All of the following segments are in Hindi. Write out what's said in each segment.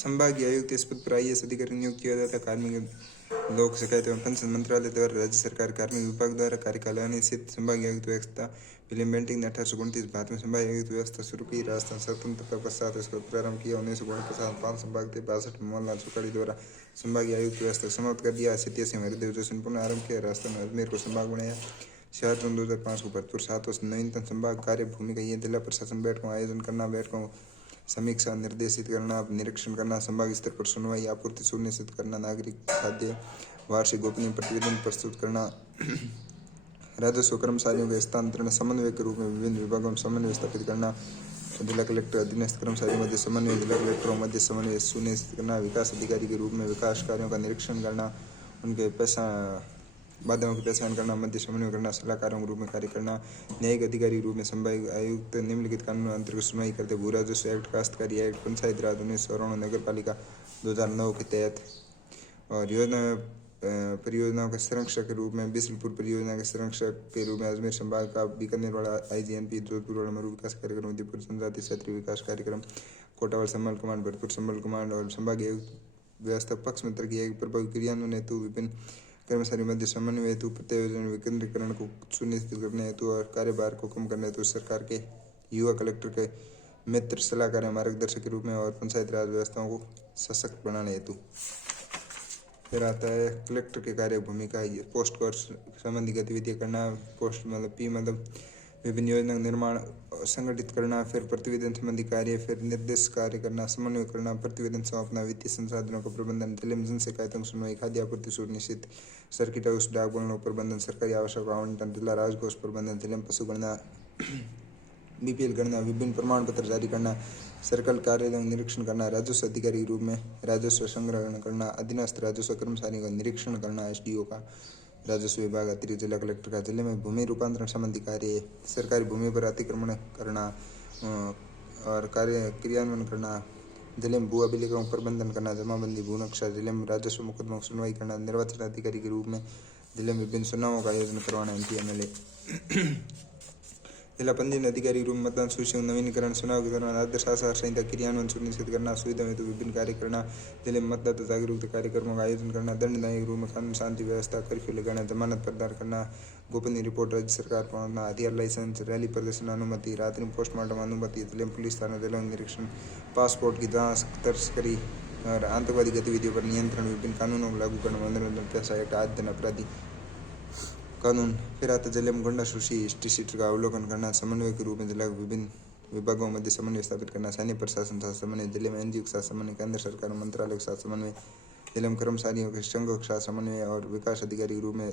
संभागीय आयुक्त इस पद पर IAS अधिकारी नियुक्त किया जाता है। कार्मिक लोक शिकायत एवं पेंशन मंत्रालय द्वारा राज्य सरकार कार्मिक विभाग द्वारा कार्यकाल अनिश्चित संभागीय आयुक्त व्यवस्था विलियम बेंटिंग ने 1829 भारत में संभागीय आयुक्त व्यवस्था शुरू की। राजस्थान स्वतंत्रता पश्चात इसका प्रारंभ किया। 1949 5 संभाग थे। 62 में मोहनलाल सुखाड़ी द्वारा संभागीय आयुक्त व्यवस्था समाप्त कर दिया। 87 में हरिदेव जोशी ने पुनः आरंभ किया। राजस्थान में अजमेर को संभाग बनाया। 4 जून 2005 को भरतपुर 7 नवीनतम संभाग कार्य भूमिका ये जिला प्रशासन बैठकों आयोजन करना, बैठकों समीक्षा निर्देशित करना, निरीक्षण करना, संभाग स्तर पर सुनवाई आपूर्ति सुनिश्चित करना, नागरिक खाद्य वार्षिक गोपनीय प्रतिवेदन प्रस्तुत करना, राजस्व कर्मचारियों के स्थानांतरण समन्वय के रूप में विभिन्न विभागों में समन्वय स्थापित करना, जिला कलेक्टर अधीनस्थ कर्मचारियों मध्य समन्वय, जिला कलेक्टरों मध्य समन्वय सुनिश्चित करना, विकास अधिकारी के रूप में विकास कार्यों का निरीक्षण करना, उनके बाधाओं की पहचान करना, मध्य समन्वय करना, सलाहकारों के रूप में कार्य करना, न्यायिक अधिकारी के रूप में संभागीय आयुक्त निम्नलिखित कानूनों अंतर्गत सुनवाई करते भू राजस्व एक्ट, काश्तकारी एक्ट, पंचायत राज 1994, नगर पालिका 2009 के तहत, और योजना परियोजनाओं के संरक्षक के रूप में बिसलपुर परियोजना के संरक्षक के रूप में अजमेर संभाग का, बीकानेर वाला IGNP, जोधपुर वाला मरु विकास कार्यक्रम, उदयपुर जनजाति क्षेत्रीय विकास कार्यक्रम, कोटावाल संबल कमांड, भरतपुर संबल कमांड, और संभागीय व्यवस्था पक्ष में की प्रभावी क्रियान्वयन हेतु विभिन्न कर्मचारी मध्य समन्वय हेतु प्रत्यायोजन विकेंद्रीकरण को सुनिश्चित करने हेतु और कार्यभार को कम करने हेतु सरकार के युवा कलेक्टर के मित्र सलाहकार मार्गदर्शक के रूप में, और पंचायत राज व्यवस्थाओं को सशक्त बनाने हेतु। फिर आता है कलेक्टर के कार्य भूमिका, पोस्ट कोर्स संबंधी गतिविधियाँ करना, पोस्ट मतलब P मतलब विभिन्न योजना निर्माण संगठित करना, फिर प्रतिवेदन संबंधी कार्य, फिर निर्देश कार्य करना, समन्वय करना, प्रतिवेदन सौंपना, वित्तीय संसाधनों का प्रबंधन, टेलीविजन शिकायतों की सुनवाई, खाद्य आपूर्ति सुनिश्चित, सर्किट हाउस डाक बंगलों प्रबंधन, सरकारी आवश्यक आवंटन, जिला राजकोष प्रबंधन, जिले में पशु गणना, BPL गणना, विभिन्न प्रमाण पत्र जारी करना, सर्कल कार्यालय निरीक्षण करना, राजस्व अधिकारी के रूप में राजस्व संग्रहण करना, अधीनस्थ राजस्व कर्मचारियों का निरीक्षण करना, SDO का, राजस्व विभाग अतिरिक्त जिला कलेक्टर का, जिले में भूमि रूपांतरण संबंधी कार्य, सरकारी भूमि पर अतिक्रमण करना और कार्य क्रियान्वयन करना, जिले में भू अभिलेखों प्रबंधन करना, जमाबंदी, भू नक्शा, जिले में राजस्व मुकदमों की सुनवाई करना, निर्वाचन अधिकारी के रूप में जिले में विभिन्न चुनावों का आयोजन करवाना, MP MLA, जिला पंजीयन अधिकारी के रूप में मतदान सूची नवीनीकरण, चुनाव के दौरान आदर्श आचार संहिता क्रियान्वयन सुनिश्चित करना, सुविधा हेतु विभिन्न कार्य करना, जिले में मतदाता जागरूकता कार्यक्रमों का आयोजन करना, दंडनायक रूप में कानून शांति व्यवस्था, कर्फ्यू लगाना, जमानत प्रदान करना, गोपनीय रिपोर्ट राज्य सरकार पहुंचना, हथियार लाइसेंस, रैली प्रदर्शन अनुमति, रात्रि पोस्टमार्टम अनुमति, जिले में पुलिस थाना, जिला निरीक्षण, पासपोर्ट की जाँच, तस्करी और आतंकवादी गतिविधियों पर नियंत्रण, विभिन्न कानूनों को लागू करना, मनोरंजन पैसा एक्ट, आदि अपराधी कानून। फिर आता जिले में गुंडा सूची हिस्ट्री शीट का अवलोकन करना, समन्वय के रूप में जिला विभिन्न विभागों में समन्वय स्थापित करना, सैन्य प्रशासन के साथ समन्वय, जिले में NGO के साथ समन्वय, केंद्र सरकार मंत्रालय के साथ समन्वय, जिले में कर्मचारियों के संघों के साथ समन्वय, और विकास अधिकारी के रूप में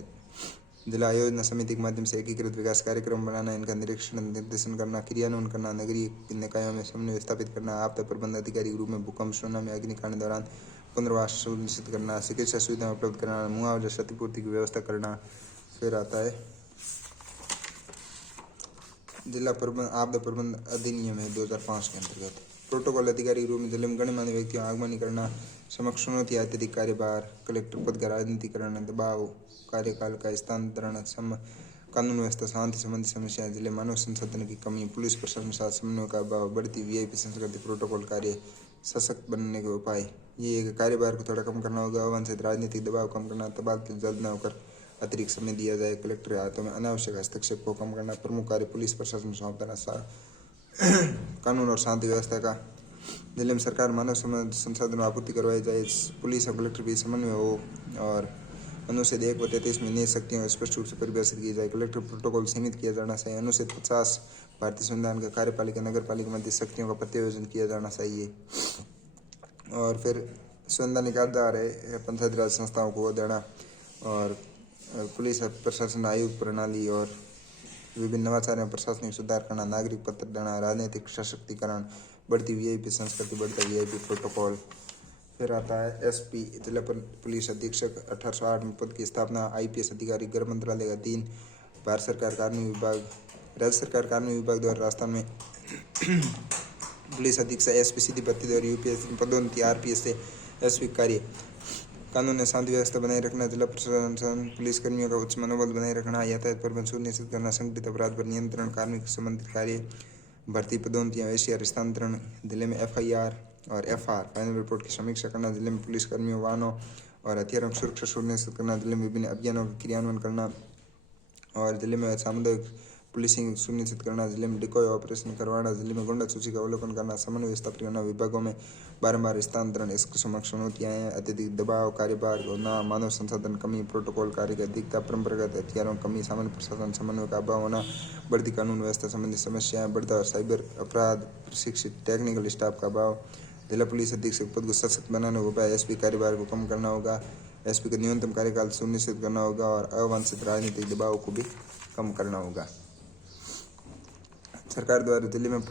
जिला आयोजना समिति के माध्यम से एकीकृत विकास कार्यक्रम बनाना, इनका निरीक्षण निर्देशन करना, क्रियान्वयन करना, नगरीय निकायों में समन्वय स्थापित करना, आपदा प्रबंध अधिकारी के रूप में भूकंप, सुनामी, अग्निकांड के दौरान पुनर्वास सुनिश्चित करना, चिकित्सा सुविधा उपलब्ध कराना, मुआवजा क्षतिपूर्ति की व्यवस्था करना। फिर आता है जिला प्रबंध आपदा प्रबंध अधिनियम है 2005 के अंतर्गत। प्रोटोकॉल अधिकारी के रूप में जिले में गणमान्य व्यक्तियों आगमनी करना, समक्ष चुनौती अत्यधिक कार्यभार, कलेक्टर पद का राजनीतिकरण, दबाव, कार्यकाल का स्थानांतरण, कानून व्यवस्था, शांति संबंधी समस्याएं, जिले मानव संसाधन की कमी, पुलिस प्रशासन के साथ समन्वय का अभाव, बढ़ती VIP संस्कृति, प्रोटोकॉल कार्य, सशक्त बनने के उपाय, ये कार्यभार को थोड़ा कम करना होगा, अवांछित राजनीतिक दबाव कम करना, तबादले जल्द न होकर अतिरिक्त समय दिया जाए, कलेक्टर के हाथों में अनावश्यक हस्तक्षेप को कम करना, प्रमुख कार्य पुलिस प्रशासन सौंप देना, कानून और शांति व्यवस्था का, जिले में सरकार मानव संसाधन आपूर्ति करवाई जाए, पुलिस और कलेक्टर भी समन्वय हो, और अनुच्छेद 1/33 में नई शक्तियों स्पष्ट रूप से परिभाषित की जाए, कलेक्टर प्रोटोकॉल सीमित किया जाना चाहिए, अनुच्छेद 50 भारतीय संविधान का कार्यपालिका नगर पालिका मध्य शक्तियों का प्रत्यायोजन किया जाना चाहिए। और फिर संवैधानिक आधार है पंचायत राज संस्थाओं को देना, और पुलिस प्रशासन आयुक्त प्रणाली और विभिन्न नवाचार एवं प्रशासनिक सुधार करना, नागरिक पत्र देना, राजनीतिक सशक्तिकरण, बढ़ती VIP संस्कृति, बढ़ता VIP प्रोटोकॉल। फिर आता है SP जिला पुलिस अधीक्षक 1808 में पद की स्थापना, IPS अधिकारी गृह मंत्रालय के अधीन, भारत सरकार कार्मिक विभाग, राज्य सरकार कार्मिक विभाग द्वारा राजस्थान में पुलिस अधीक्षक SP सीधी भर्ती द्वारा UPS पदोन्नति, RPS से SP कार्य, कानून शांति व्यवस्था बनाए रखना, जिला प्रशासन पुलिस कर्मियों का उच्च मनोबल बनाए रखना, यातायात प्रबंध सुनिश्चित करना, संगठित अपराध पर नियंत्रण, कार्मिक संबंधित कार्य, भर्ती, पदोन्नतियां, एशिया हस्तांतरण, जिले में FIR, और FR फाइनल रिपोर्ट की समीक्षा करना, जिले में पुलिस कर्मियों, वाहनों और हथियारों की सुरक्षा सुनिश्चित करना, जिले में विभिन्न अभियानों का क्रियान्वयन करना और जिले में सामुदायिक पुलिसिंग सुनिश्चित करना, जिले में डिकॉय ऑपरेशन करवाना, जिले में गुंडा सूची का अवलोकन करना, समन्वय स्थापित करना, विभागों में बारंबार स्थानांतरण, इसके समक्ष चुनौतियां हैं, अत्यधिक दबाव, कार्यभार होना, मानव संसाधन कमी, प्रोटोकॉल कार्य की अधिकता, परंपरागत हथियारों कमी, सामान्य प्रशासन समन्वय का अभाव होना, बढ़ती कानून व्यवस्था संबंधी समस्याएं, बढ़ता साइबर अपराध, प्रशिक्षित टेक्निकल स्टाफ का अभाव, जिला पुलिस अधीक्षक पद को सशक्त बनाने को उपाय, SP कार्यभार को कम करना होगा, SP का न्यूनतम कार्यकाल सुनिश्चित करना होगा और अवांछित राजनीतिक दबाव को भी कम करना होगा। सरकार द्वारा जिले में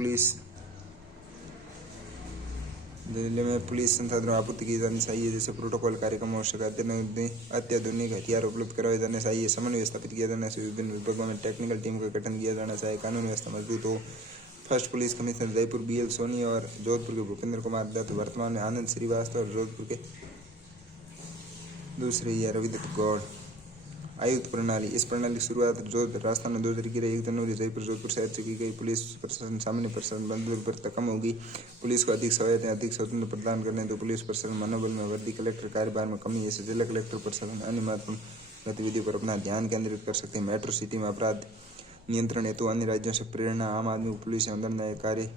पुलिस संसाधनों आपूर्ति की जानी चाहिए, जैसे प्रोटोकॉल कार्यक्रम आवश्यक, अत्याधुनिक हथियार उपलब्ध करवाए जाने चाहिए, समन्वय स्थापित किया जाना चाहिए, विभिन्न विभागों में टेक्निकल टीम का गठन किया जाना चाहिए, कानून व्यवस्था मजबूत हो। First police commissioner Jaipur BL Soni और जोधपुर के भूपेंद्र कुमार दत्त, वर्तमान में आनंद श्रीवास्तव और जोधपुर के दूसरे रविदत्त गौड़। आयुक्त प्रणाली, इस प्रणाली की शुरुआत जोधपुर राजस्थान में 2 तारीख 1 जनवरी जयपुर जोधपुर शहर से की गई। पुलिस प्रशासन सामान्य प्रशासन बंधुपरता कम होगी, पुलिस को अधिक स्वायत्तता अधिक स्वतंत्र प्रदान करने तो पुलिस प्रशासन मनोबल में वृद्धि, कलेक्टर कार्यभार में कमी, ऐसे जिला कलेक्टर प्रशासन अन्य महत्वपूर्ण गतिविधियों पर अपना ध्यान केंद्रित कर सकते हैं। मेट्रो सिटी में अपराध नियंत्रण हेतु अन्य राज्यों से प्रेरणा, आम आदमी को पुलिस एवं दंडनीय कार्य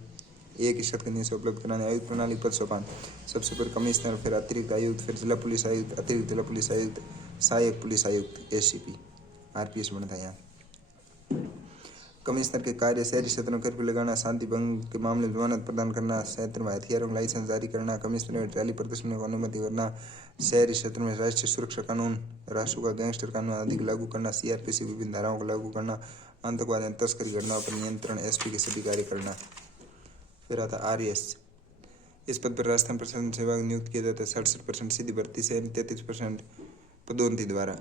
एक ही छत के नीचे उपलब्ध कराने। आयुक्त प्रणाली पद सोपान, सबसे पहले कमिश्नर, फिर अतिरिक्त आयुक्त, फिर जिला पुलिस आयुक्त, अतिरिक्त जिला पुलिस आयुक्त, सहायक पुलिस आयुक्त, ACP, RPS बनता है यहाँ। कमिश्नर के कार्य शहरी क्षेत्र में कर्फ्यू लगाना, शांति भंग के मामले में जमानत प्रदान करना, क्षेत्र में हथियारों का लाइसेंस जारी करना, कमिश्नर में रैली प्रदर्शन को अनुमति करना, शहरी क्षेत्र में राष्ट्रीय सुरक्षा कानून, राष्ट्र का गैंगस्टर कानून आदि लागू करना, CRPC विभिन्न धाराओं को लागू करना, आतंकवाद एवं तस्करी घटनाओं पर नियंत्रण, SP के सभी कार्य करना। फिर आता RS, इस पद पर राजस्थान प्रशासन सेवा नियुक्त किया जाता है। 67% सीधी भर्ती से 33% पदोन्नति द्वारा।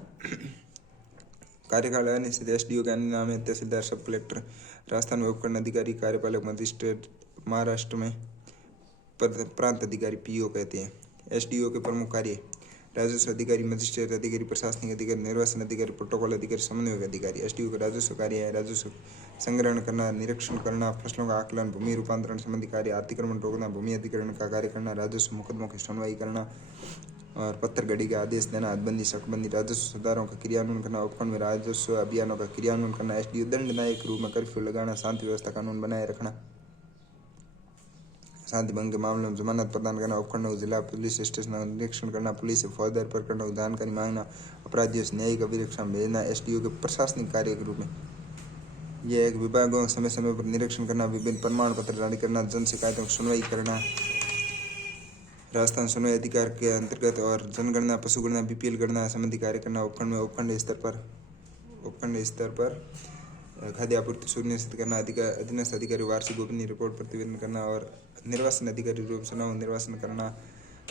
कार्यकाल अनिश्चित, SDO का अन्य नाम है तहसीलदार, सब कलेक्टर। राजस्थान में उपखंड अधिकारी, कार्यपालक मजिस्ट्रेट, महाराष्ट्र में प्रांत अधिकारी PO कहते हैं। SDO के प्रमुख कार्य, राजस्व अधिकारी, मजिस्ट्रेट अधिकारी, प्रशासनिक अधिकारी, निर्वाचन अधिकारी, प्रोटोकॉल अधिकारी, समन्वय अधिकारी। SDO का राजस्व कार्य है राजस्व संग्रहण करना, निरीक्षण करना, फसलों का आकलन, भूमि रूपांतरण संबंधी कार्य, अतिक्रमण रोकना, भूमि अधिग्रहण का कार्य करना, राजस्व मुकदमों की सुनवाई करना और पत्थर गड़ी का आदेश देना, हदबंदी शकबंदी, राजस्व सुधारों का क्रियान्वयन करना, उपखंड में राजस्व अभियानों का क्रियान्वयन करना। SDO दंडनायक रूप में कर्फ्यू लगाना, शांति व्यवस्था कानून बनाए रखना, शांति भंग के मामलों में जमानत प्रदान करना, उपखंड जिला पुलिस स्टेशन का निरीक्षण करना, पुलिस से फौजदारी प्रकरणों की जानकारी मांगना, अपराधियों से न्यायिक अभिरक्षण भेजना। SDO के प्रशासनिक कार्य के रूप में यह एक विभागों समय समय पर निरीक्षण करना, विभिन्न प्रमाण पत्र जारी करना, जन शिकायतों की सुनवाई करना, राजस्थान सुनवाई अधिकार के अंतर्गत और जनगणना, पशुगणना, BPL गणना संबंधी कार्य करना। उपखंड में उपखंड स्तर पर खाद्य आपूर्ति सुनिश्चित करना, अधीनस्थ अधिकारी वार्षिक गोपनीय रिपोर्ट प्रतिवेदन करना और निर्वाचन अधिकारी रूप में चुनाव निर्वाचन करना।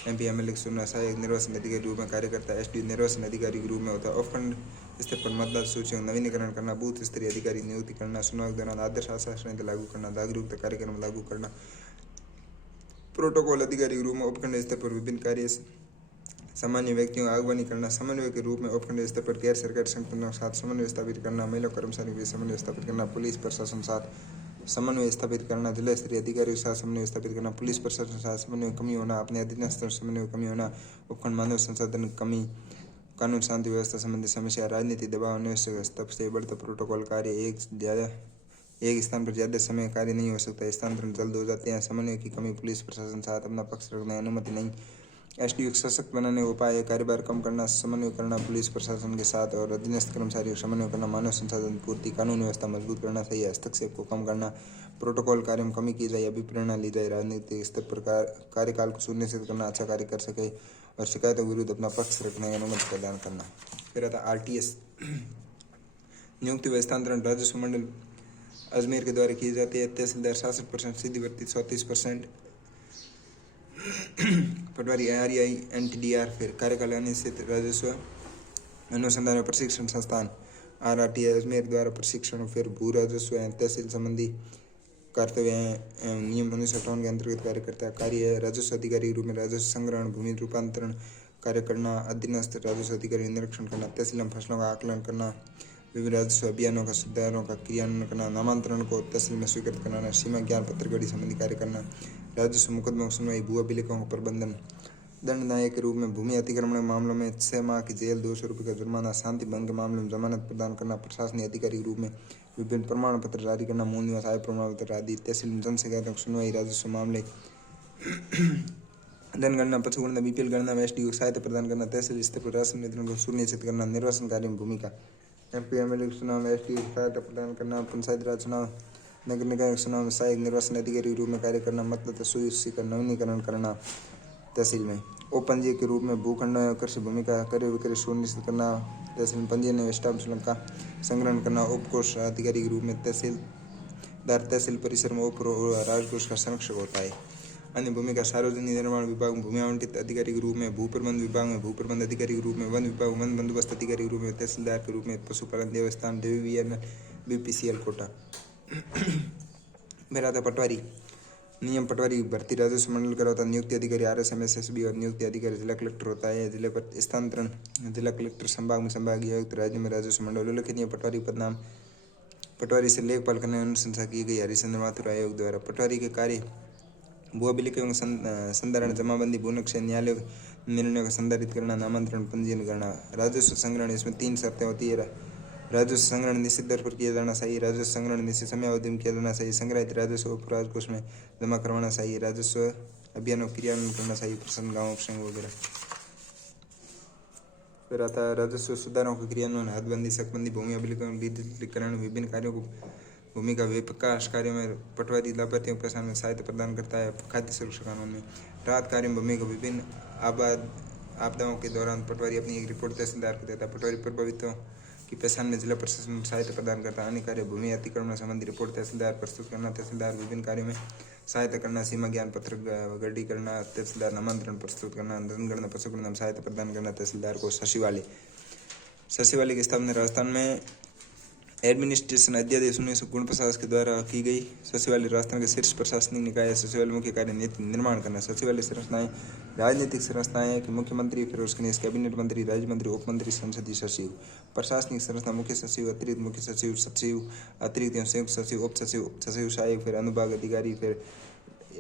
MP MLA की चुनाव सहायक निर्वाचन अधिकारी रूप में कार्य करता है। SDO निर्वाचन अधिकारी के रूप में होता है। उपखंड स्तर पर मतदाता सूचियों नवीनीकरण करना, बूथ स्तरीय अधिकारी नियुक्ति करना, चुनाव के दौरान आदर्श आचार संहिता लागू करना, जागरूकता कार्यक्रम लागू करना। प्रोटोकॉल अधिकारी के रूप में उपखंड स्तर पर विभिन्न कार्य सामान्य व्यक्तियों अगवानी करना, समन्वय के रूप में उपखंड स्तर पर गैर सरकारी संगठनों के साथ समन्वय स्थापित करना, महिला कर्मचारियों के समन्वय स्थापित करना, पुलिस प्रशासन साथ समन्वय स्थापित करना, जिला स्तरीय अधिकारियों के साथ समन्वय स्थापित करना, पुलिस प्रशासन के साथ समन्वय कमी होना, अपने अधीनस्थ समन्वय कमी होना, उपखंड मानव संसाधन कमी, कानून शांति व्यवस्था संबंधी समस्या, राजनीतिक दबाव, अनावश्यक हस्तक्षेप से बढ़ता प्रोटोकॉल कार्य, एक स्थान पर ज़्यादा समय कार्य नहीं हो सकता, स्थानांतरण जल्द हो जाते हैं, समन्वय की कमी, पुलिस प्रशासन साथ अपना पक्ष रखने अनुमति नहीं। SDO सशक्त बनाने का उपाय, कार्यभार कम करना, समन्वय करना पुलिस प्रशासन के साथ और अधीनस्थ कर्मचारियों का समन्वय करना, मानव संसाधन पूर्ति, कानून व्यवस्था मजबूत करना, सही हस्तक्षेप को कम करना, प्रोटोकॉल कार्य में कमी की जाए, अभिप्रेरणा ली जाए, राजनीतिक स्तर पर कार्यकाल को सुनिश्चित करना, अच्छा कार्य कर सके और शिकायतों के विरुद्ध अपना पक्ष रखने की अनुमति प्रदान करना। फिर आता RTS, नियुक्ति व स्थानांतरण राजस्व मंडल अजमेर के द्वारा की जाती है। तहसीलदार 66%, सीधी भर्ती 34%, पटवारी REI NTDR। फिर कार्यकाल अनिश्चित, राजस्व अनुसंधान और प्रशिक्षण संस्थान RRTI अजमेर द्वारा प्रशिक्षण। फिर भू राजस्व एवं तहसील संबंधी कर्तव्य एवं नियम 1958 के अंतर्गत कार्य करता है। कार्य है राजस्व अधिकारी के रूप में राजस्व संग्रहण, भूमि रूपांतरण कार्य करना, अधीनस्थ राजस्व अधिकारी निरीक्षण करना, तहसील में फसलों का आकलन करना, विभिन्न राजस्व अभियानों का सुधारों का क्रियान्वयन करना, नामांतरण को तहसील में स्वीकृत कराना, सीमा ज्ञान पत्र गढ़ी संबंधी कार्य करना, राजस्व मुकदमों की सुनवाई, भू अभिलेखों का प्रबंधन, दंड न्याय के रूप में भूमि अतिक्रमण मामलों में 6 माह की जेल, 200 रुपये का जुर्माना, शांति भंग के मामले में जमानत प्रदान करना, प्रशासनिक अधिकारी के रूप में विभिन्न प्रमाण पत्र जारी करना, मूल निवास आय प्रमाण पत्र आदि, तहसील में जन शिकायतों की सुनवाई, राजस्व मामले, जनगणना, पशुगणना, बीपीएल गणना में एसडीओ को सहायता प्रदान करना, तहसील स्तर पर राशन वितरण को सुनिश्चित करना, निर्वाचन कार्य में भूमिका, एमपी एमएलए के चुनाव में एसडीओ को सहायता प्रदान करना, पंचायत राज चुनाव, नगर निकाय के चुनाव में सहायक निर्वाचन अधिकारी के रूप में कार्य करना, मतदाता सूची का नवीनीकरण करना, तहसील में उपपंजीय के रूप में भूखंड कृषि भूमिका क्रय विक्रय सुनिश्चित करना, तहसील में पंजीयन एवं स्टाम्प शुल्क का संग्रहण करना, उपकोष अधिकारी के रूप में तहसीलदार तहसील परिसर में उप राजकोष का संरक्षक होता है। अन्य भूमिका सार्वजनिक निर्माण विभाग में भूमि आवंटित अधिकारी के रूप में, भू प्रबंध विभाग में भू प्रबंध अधिकारी के रूप में, वन विभाग वन बंदोबस्त अधिकारी के रूप में, तहसीलदार के रूप में पशुपालन देवस्थान DVVN BPCL कोटा। फिर आता पटवारी नियम, पटवारी भर्ती राजस्व मंडल का होता है, नियुक्ति अधिकारी RSM SSB और नियुक्ति अधिकारी जिला कलेक्टर होता है। जिले पर स्थानांतरण जिला कलेक्टर, संभाग में संभागीय आयुक्त, राज्य में राजस्व मंडल। उल्लेखनीय पटवारी पद नाम, पटवारी से लेखपाल करने अनुशंसा की गई हरिश्चंद्र माथुर आयोग द्वारा। पटवारी के कार्य भू अभिलेख एवं संधारण, जमाबंदी, भू नक्शे, न्यायालय निर्णयों का संधारित करना, नामांतरण, पंजीयन करना। राजस्व संग्रहण, इसमें 3 शर्तें होती है। राजस्व संग्रहण निश्चित दर पर किया जाना चाहिए, राजस्व संग्रहण निश्चित समय अवधि में किया जाना चाहिए, संग्रहित राजस्व उप राजकोष में जमा करवाना चाहिए, राजस्व अभियानों क्रियान्वयन करना चाहिए, प्रसन्न गाँव प्रसंग वगैरह। फिर आता है राजस्व सुधारों का क्रियान्वयन, हदबंदी, शकबंदी, भूमि अभिलेखन, डिजिटलीकरण, विभिन्न कार्यों को भूमि का विकास कार्यों में पटवारी लाभार्थियों को प्रशासन में सहायता प्रदान करता है। खाद्य सुरक्षा कानून में राहत कार्य में भूमि को विभिन्न आपदाओं के दौरान पटवारी अपनी एक रिपोर्ट तहसीलदार को देता है। पटवारी प्रभावितों की पहचान में जिला प्रशासन में सहायता प्रदान करता है। अन्य कार्य भूमि अतिक्रमण संबंधी रिपोर्ट तहसीलदार प्रस्तुत करना, तहसीलदार विभिन्न कार्यों में सहायता करना, सीमा ज्ञान पत्र गढ़ी करना, तहसीलदार नामांतरण प्रस्तुत करना, जनगणना पशुगणना में सहायता प्रदान करना, तहसीलदार को सचिवालय की स्थापना राजस्थान में एडमिनिस्ट्रेशन अध्यादेश 1949 के द्वारा की गई। सचिवालय राजस्थान के शीर्ष प्रशासनिक निकाय है। सचिवालय मुख्य कार्य नीति निर्माण करना। सचिवालय संरचनाएं राजनीतिक संरचनाएं है कि मुख्यमंत्री, फिर उसके नीचे कैबिनेट मंत्री, राज्य मंत्री, उप मंत्री, संसदीय सचिव। प्रशासनिक संरचना मुख्य सचिव, अतिरिक्त मुख्य सचिव, सचिव, अतिरिक्त एवं संयुक्त सचिव, उप सचिव, सचिव सहायक, फिर अनुभाग अधिकारी, फिर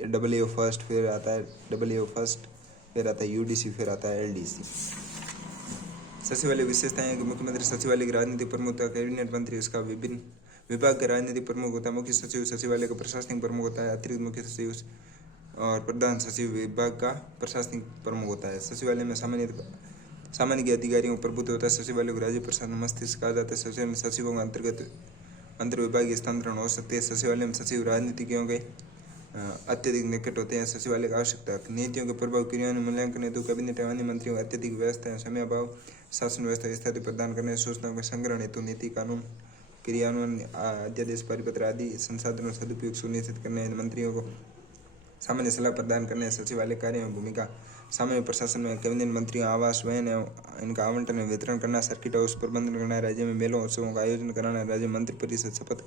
AAO फर्स्ट, फिर आता है AAO फर्स्ट, फिर आता है UDC, फिर आता है LDC। सचिवालय विशेषताएं कि मुख्यमंत्री सचिवालय की राजनीतिक प्रमुख होता है, कैबिनेट मंत्री उसका विभिन्न विभाग का राजनीतिक प्रमुख होता है, मुख्य सचिव सचिवालय का प्रशासनिक प्रमुख होता है, अतिरिक्त मुख्य सचिव और प्रधान सचिव विभाग का प्रशासनिक प्रमुख होता है। सचिवालय में सामान्य के अधिकारियों को प्रभुत्व होता है। सचिवालय को राज्य प्रशासन मस्तिष्क कहा जाता है। सचिवालय में सचिवों का अंतर विभागीय स्थानांतरण हो सकते हैं। सचिवालय में सचिव राजनीतिज्ञों के अत्यधिक निकट होते हैं। सचिवालय की आवश्यकता नीतियों के प्रभाव क्रियान्वयन मूल्यांकन हेतु कैबिनेट एवं अन्य मंत्रियों को अत्यधिक व्यवस्था एवं समय अभाव शासन व्यवस्था स्थिति प्रदान करने, सूचनाओं के संग्रहण हेतु नीति कानून क्रियान्वयन अध्यादेश परिपत्र आदि संसाधनों सदुपयोग सुनिश्चित करने, मंत्रियों को सामान्य सलाह प्रदान करने। सचिवालय कार्य में भूमिका सामान्य प्रशासन में कैबिनेट मंत्रियों आवास वहन एवं इनका आवंटन एवं वितरण करना, सर्किट हाउस प्रबंधन करना, राज्य में मेलों उत्सवों का आयोजन कराना, राज्य मंत्रिपरिषद शपथ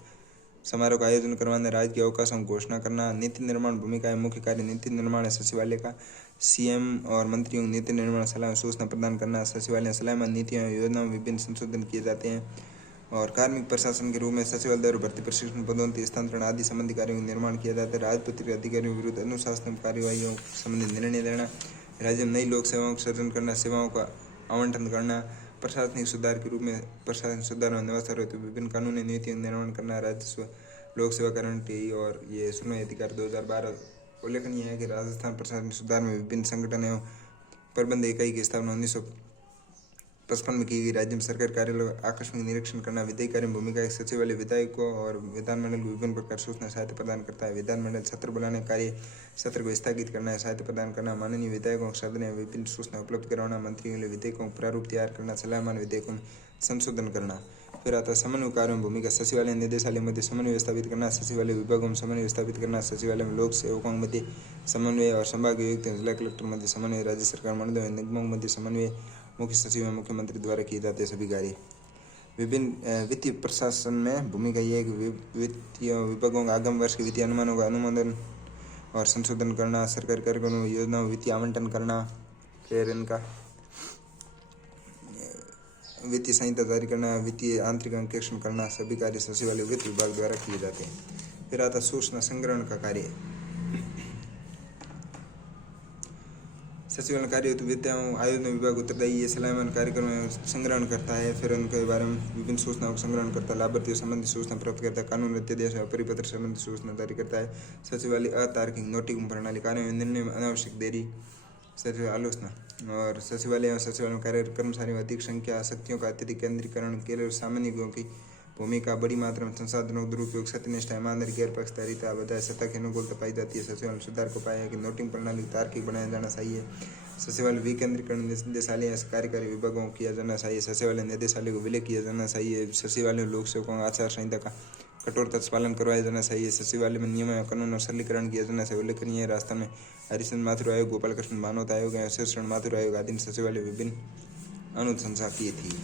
समारोह का आयोजन करवाना, राज्य के अवकाशों की घोषणा करना। नीति निर्माण भूमिका है मुख्य कार्य नीति निर्माण है सचिवालय का। CM और मंत्रियों को नीति निर्माण सलाह सूचना प्रदान करना। सचिवालय सलाहमान नीतियों और योजनाओं में विभिन्न संशोधन किए जाते हैं। और कार्मिक प्रशासन के रूप में सचिवालय द्वारा भर्ती, प्रशिक्षण, पदोन्नति, स्थानांतरण आदि संबंधी कार्यों का निर्माण किया जाता है। राजपत्रित अधिकारियों के विरुद्ध अनुशासन कार्यवाहियों संबंधी निर्णय लेना, राज्य में नई लोक सेवाओं का सृजन करना, सेवाओं का आवंटन करना, प्रशासनिक सुधार के रूप में प्रशासन सुधार और नवाचार हेतु विभिन्न कानूनी नीतियों का निर्माण करना, राजस्व लोक सेवा गारंटी और ये सुनवाई अधिकार 2012। उल्लेखनीय है कि राजस्थान प्रशासनिक सुधार में विभिन्न संगठन एवं प्रबंध इकाई की स्थापना 1955 में की गई। राज्य में सरकारी कार्यालय आकस्मिक निरीक्षण करना, विधायी कार्य में भूमिका। सचिवालय विधायकों और विधानमंडल को विभिन्न प्रकार सूचना सहायता प्रदान करता है। विधानमंडल सत्र बुलाने कार्य, सत्र को स्थगित करना, सहायता प्रदान करना, माननीय विधायकों को सदन में विभिन्न सूचना उपलब्ध करवाना, मंत्रियों के लिए विधेयकों को प्रारूप तैयार करना, सलाहमान विधेयकों में संशोधन करना। फिर आता है समन्वय कार्यों में भूमिका। सचिवालय निदेशालय मध्य समन्वय स्थापित करना, सचिवालय विभागों में समन्वय स्थापित करना, सचिवालय में लोक सेवकों मध्य समन्वय और संभागीय आयुक्त जिला कलेक्टर मध्य समन्वय, राज्य सरकार मंडलों एवं निगमों मध्य समन्वय, मुख्य सचिव एवं मुख्यमंत्री द्वारा किए जाते हैं सभी कार्य। विभिन्न वित्तीय प्रशासन में भूमिका ये वित्तीय विभागों का आगामी वर्ष के वित्तीय अनुमानों का अनुमोदन और संशोधन करना, सरकारी कार्यक्रमों योजनाओं वित्तीय आवंटन करना, फिर इनका वित्तीय संहिता जारी करना, वित्तीय आंतरिक अंकेक्षण करना, सभी कार्य सचिवालय वित्त विभाग द्वारा किए जाते हैं। फिर आता सूचना संग्रहण का कार्य। सचिवालय कार्य हेतु विद्याओं आयोजन विभाग उत्तरदायी ये सलाहमान कार्यक्रम संग्रहण करता है, फिर उनके बारे में विभिन्न सूचनाओं का संग्रहण करता है, लाभार्थियों संबंधी सूचना प्राप्त करता है, कानून अध्यादेश और परिपत्र संबंधी सूचना जारी करता है। सचिवालय अतार्किक नोटिंग प्रणाली कार्य में निर्णय में अनावश्यक देरी सचिव आलोचना। और सचिवालय और सचिवालय में कार्यरत कर्मचारियों की अधिक संख्या, शक्तियों का अत्यधिक केंद्रीकरण, केवल सामान्यों की भूमिका, बड़ी मात्रा में संसाधनों दुरुपयोग, सत्यनिष्ठा, ईमानदारी, गैर पक्षधारिता, बजाय सत्ता की अनुकूलता पाई जाती है। सचिवालय में सुधार को पाया है कि नोटिंग प्रणाली तार्किक बनाया जाना चाहिए। सचिवालय विकेंद्रीकरण निदेशालय कार्यकारी विभागों को किया जाना चाहिए। सचिवालय निदेशालय को विलय किया जाना चाहिए। सचिवालय लोक सेवकों आचार संहिता का कठोरता से पालन करवाया जाना चाहिए। सचिवालय में नियम कानून और सरलीकरण किया जाना चाहिए। उल्लेखनीय राजस्थान में हरिश्चंद्र माथुर आयोग, गोपाल कृष्ण भानोत आयोग, शिवशरण माथुर आयोग आदि ने सचिवालय विभिन्न अनुशंसा की थी।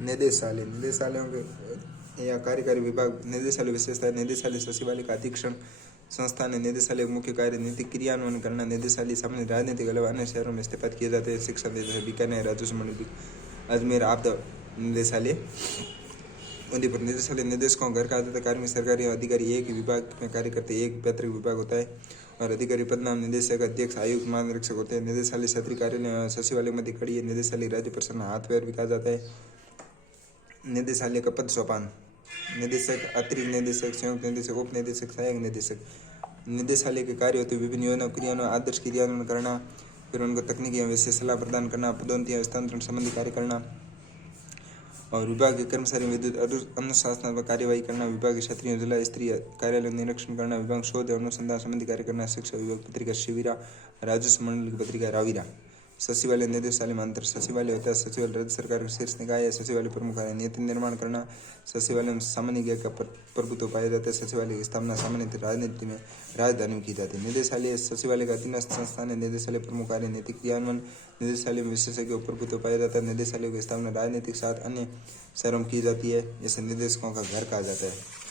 निदेशालय निदेशालयों के या कार्यकारी विभाग। निदेशालय विशेषता, निदेशालय सचिवालय का अधीक्षण संस्थान है। निदेशालय मुख्य कार्य नीतिक क्रियान्वयन करना। निदेशालय सामान्य राजनीतिक अलावा अन्य शहरों में स्थापित किए जाते हैं। शिक्षा निदेशालय बीकानेर, राजस्व मंडल अजमेर, आपदा निदेशालय उदयपुर। निदेशालय निदेशकों घर का आदत कार्मिक सरकारी अधिकारी एक ही विभाग में कार्य करते, एक पैतृक विभाग होता है और अधिकारी पदनाम निदेशक, अध्यक्ष, आयुक्त, महानिरीक्षक होते हैं। निदेशालय क्षेत्रीय कार्यालय सचिवालय मध्य कड़ी है। निदेशालय राज्य प्रशासन हाथ पैर भी कहा जाता है। निदेशालय का पद सोपान, निदेशक, अतिरिक्त निदेशक, संयुक्त निदेशक, उप निदेशक, सहायक निदेशक। निदेशालय के कार्य होते विभिन्न योजना क्रियान्वयन, आदर्श क्रियान्वयन करना, फिर उनको तकनीकी विशेष सलाह प्रदान करना, पदोन्नति हस्तांतरण संबंधी कार्य करना और विभाग के कर्मचारी विद्युत अनुशासनात्मक कार्यवाही करना, विभाग के क्षेत्रीय जिला स्तरीय कार्यालय निरीक्षण करना, विभाग शोध और अनुसंधान संबंधी कार्य करना, शिक्षा विभाग पत्रिका शिविरा, राजस्व मंडल की पत्रिका राविरा। सचिवालय निदेशालय में अंतर। सचिवालय होता है सचिवालय राज्य सरकार का शीर्ष निकाय है। सचिवालय प्रमुख कार्य नीति निर्माण करना। सचिवालय में सामान्य ज्ञान का प्रभुत्व पाया जाता है। सचिवालय की स्थापना सामान्य राजनीति में राजधानी में की जाती है। निदेशालय सचिवालय का अधीनस्थ संस्थान है। निदेशालय प्रमुख कार्य नीति क्रियान्वयन। निदेशालय में विशेषज्ञों प्रभुत्व पाया जाता है। निदेशालय की स्थापना राजनीतिक साथ अन्य शहरों में की जाती है, जिसे निदेशकों का घर कहा जाता है।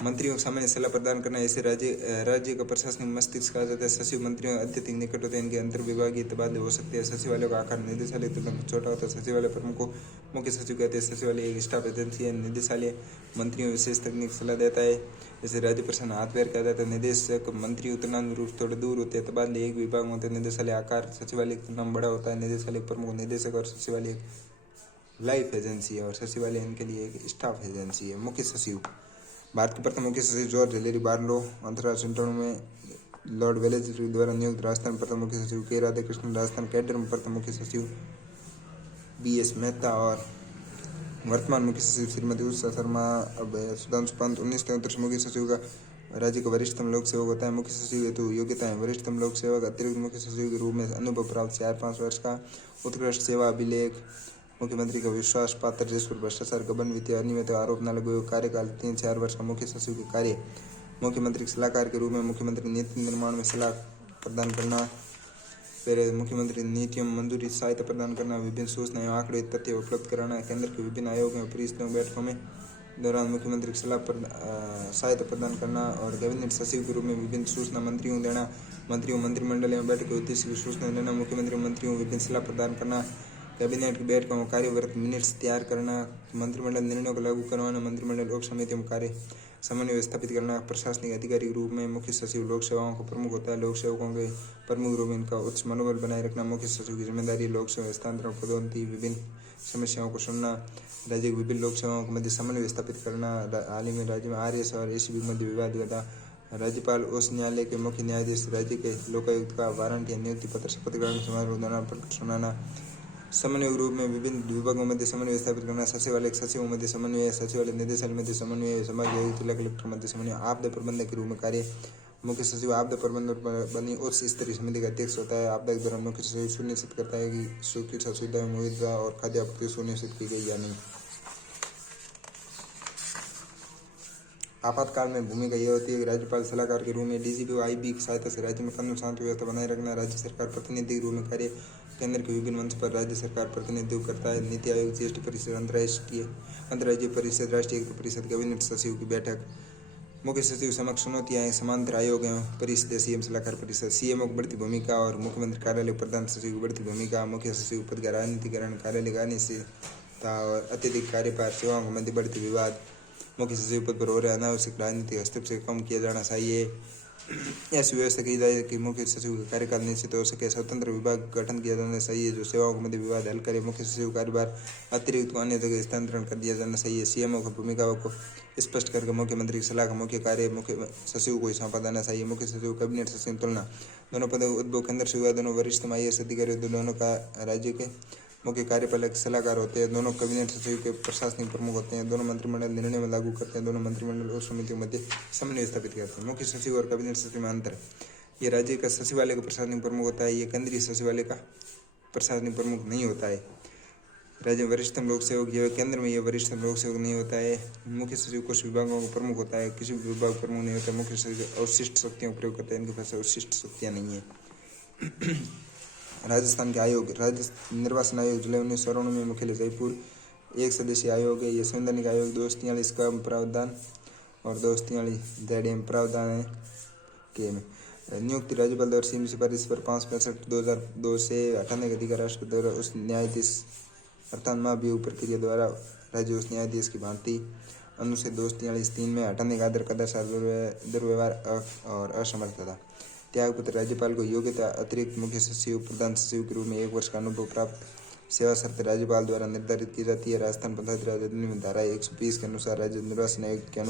मंत्रियों को सामान्य सलाह प्रदान करना, ऐसे राज्य का प्रशासनिक मस्तिष्क कहा जाता है। सचिव मंत्रियों अत्यधिक निकट होते हैं, इनके अंतर विभागीय तबादले हो सकते हैं। सचिवालय का आकार निदेशालय तुलना में छोटा होता है। सचिवालय प्रमुख को मुख्य सचिव कहते हैं। सचिवालय एक स्टाफ एजेंसी है। निदेशालय मंत्रियों विशेष तकनीक सलाह देता है, जैसे राज्य प्रशासन हाथ पैर कहा जाता है। निदेशक मंत्री तुलनात्मक रूप थोड़े दूर होते हैं, तबादले एक विभाग में होते हैं। निदेशालय आकार सचिवालय की तुलना में बड़ा होता है। निदेशालय प्रमुख निदेशक और सचिवालय एक लाइफ एजेंसी है और सचिवालय इनके लिए एक स्टाफ एजेंसी है। मुख्य सचिव भारत के प्रथम मुख्य सचिव जॉर्ज हिलेरी बार्लो अंतर्राष्ट्रीय इंटरव्यू में लॉर्ड वेलेस्ली द्वारा नियुक्त। राजस्थान प्रथम मुख्य सचिव के राधाकृष्णन। राजस्थान कैडर में प्रथम मुख्य सचिव BS मेहता और वर्तमान मुख्य सचिव श्रीमती उषा शर्मा। अब सुधांशु पंत 1973 मुख्य सचिव का राज्य का वरिष्ठतम लोक सेवक होता है। मुख्य सचिव हेतु योग्यताएं वरिष्ठतम लोक सेवक, अतिरिक्त मुख्य सचिव के रूप में अनुभव प्राप्त 4-5 वर्ष का, उत्कृष्ट सेवा अभिलेख, मुख्यमंत्री का विश्वास पात्र, जिस पर भ्रष्टाचार, गबन, वित्तीय अनियमितता आरोप न लगे, कार्यकाल 3-4 वर्ष का। मुख्य सचिव के कार्य मुख्यमंत्री के सलाहकार के रूप में मुख्यमंत्री नीति निर्माण में सलाह प्रदान करना, फिर मुख्यमंत्री नीतियों में मंजूरी सहायता प्रदान करना, विभिन्न सूचनाएं आंकड़े तथ्य उपलब्ध कराना, केंद्र के विभिन्न आयोगों और परिषदों बैठकों में दौरान मुख्यमंत्री की सहायता प्रदान करना और कैबिनेट सचिव के रूप में विभिन्न सूचना मंत्रियों को देना, मंत्रियों मंत्रिमंडल में बैठक के उद्देश्य की सूचना देना, मुख्यमंत्री मंत्रियों को विभिन्न सलाह प्रदान करना, कैबिनेट की बैठकों में कार्यवर्ग मिनट्स तैयार करना, मंत्रिमंडल निर्णयों को लागू करवाना, मंत्रिमंडल उप समितियों में कार्य समन्वय स्थापित करना। प्रशासनिक अधिकारी के रूप में मुख्य सचिव लोक सेवाओं को प्रमुख होता है। लोक सेवकों के प्रमुख रूप में इनका उच्च मनोबल बनाए रखना। मुख्य सचिव की जिम्मेदारी लोक सेवा हस्तांतरण, पदोन्नति, विभिन्न समस्याओं को सुनना, राज्य के विभिन्न लोक सेवाओं के मध्य समन्वय स्थापित करना। हाल ही में राज्य में RS और ACB मध्य विवाद हुआ था। राज्यपाल उच्च न्यायालय के मुख्य न्यायाधीश राज्य के लोकायुक्त का वारंट या नियुक्ति पत्र शपथ ग्रहण समारोह दौरान प्रकट सुनाना। समन्वय रूप में विभिन्न विभागों मध्य समन्वय स्थापित करना। सचिवालय सचिवों मध्य समन्वय, सचिवालय निदेशालय मध्य समन्वय, संभागीय आयुक्त, जिला कलेक्टर मध्य समन्वय। आपदा प्रबंधक के रूप में कार्य मुख्य सचिव आपदा प्रबंधन बनी उच्च स्तरीय समिति का अध्यक्ष होता है। आपदा के दौरान मुख्य सचिव सुनिश्चित करता है कि चिकित्सा सुविधा मुहैया और खाद्य आपूर्ति सुनिश्चित की गई या नहीं। आपातकाल में भूमिका यह होती है कि राज्यपाल सलाहकार के रूप में DGP और IB की सहायता से राज्य में कानून शांति व्यवस्था बनाए रखना। राज्य सरकार प्रतिनिधि के रूप में कार्य केंद्र के विभिन्न मंच पर राज्य सरकार प्रतिनिधित्व करता है। नीति आयोग, GST परिषद, अंतर्राज्यीय परिषद, राष्ट्रीय एकता परिषद, कैबिनेट सचिव की बैठक। मुख्य सचिव समक्ष चुनौतियां, समांतर आयोग एवं परिषद, CM सलाहकार परिषद, CMO की बढ़ती भूमिका और मुख्यमंत्री कार्यालय प्रधान सचिव की बढ़ती भूमिका। मुख्य सचिव पद का राजनीतिकरण, कार्यालय का अनिश्चितता और अत्यधिक कार्यभार, सेवाओं के मध्य बढ़ती विवाद। मुख्य सचिव पद पर हो रहे अनावश्यक राजनीतिक हस्तक्षेप कम किया जाना चाहिए। ऐसी व्यवस्था की जाए कि मुख्य सचिव का कार्यकाल निश्चित हो सके। स्वतंत्र विभाग गठन किया जाना चाहिए जो सेवाओं के मध्य विवाद हल करे। मुख्य सचिव कार्यभार अतिरिक्त को अन्य जगह स्थानांतरण कर दिया जाना चाहिए। सीएमओ की भूमिकाओं को स्पष्ट करके मुख्यमंत्री की सलाह का मुख्य कार्य मुख्य सचिव को सौंपा जाना चाहिए। मुख्य सचिव कैबिनेट सचिव तुलना दोनों पदों उद्भव केंद्र से हुआ। दोनों वरिष्ठ आईएएस अधिकारी दोनों का राज्य के मुख्य कार्यपालक सलाहकार होते हैं। दोनों कैबिनेट सचिव के प्रशासनिक प्रमुख होते हैं। दोनों मंत्रिमंडल निर्णय में लागू करते हैं। दोनों मंत्रिमंडल और समितियों मध्य समन्वय स्थापित करते हैं। मुख्य सचिव और कैबिनेट सचिव में अंतर, ये राज्य का सचिवालय का प्रशासनिक प्रमुख होता है, ये केंद्रीय सचिवालय का प्रशासनिक प्रमुख नहीं होता है। राज्य वरिष्ठतम लोक सेवक, यह केंद्र में यह वरिष्ठतम लोक सेवक नहीं होता है। मुख्य सचिव कुछ विभागों का प्रमुख होता है, किसी भी विभाग प्रमुख नहीं होता। मुख्य सचिव अवशिष्ट शक्तियों का प्रयोग करता है, इनके पास अवशिष्ट शक्तियाँ नहीं है। राजस्थान के आयोग, राज्य निर्वाचन आयोग जुलाई 1994 में मुख्यालय जयपुर, 1 सदस्यीय आयोग है। ये संवैधानिक आयोग 243 का प्रावधान और 243 ZM प्रावधान है के में नियुक्ति राज्यपाल द्वारा सीएम सिफारिश पर 5/65/2002 से हटाने का अधिकार राष्ट्रपति द्वारा उस न्यायाधीश अर्थात महाभियोग प्रक्रिया द्वारा राज्य उस न्यायाधीश की भांति अनुच्छेद 243(3) में हटाने का आदर कदाचार दुर्व्यवहार और असमर्थता। त्यागपत्र, राज्यपाल को योग्यता अतिरिक्त मुख्य सचिव प्रधान सचिव के रूप में 1 वर्ष का अनुभव प्राप्त। सेवा शर्त राज्यपाल द्वारा निर्धारित की जाती है। राजस्थान पंचायत राज अधिनियम में धारा 120 के अनुसार राज्य निर्वाचन आयोग की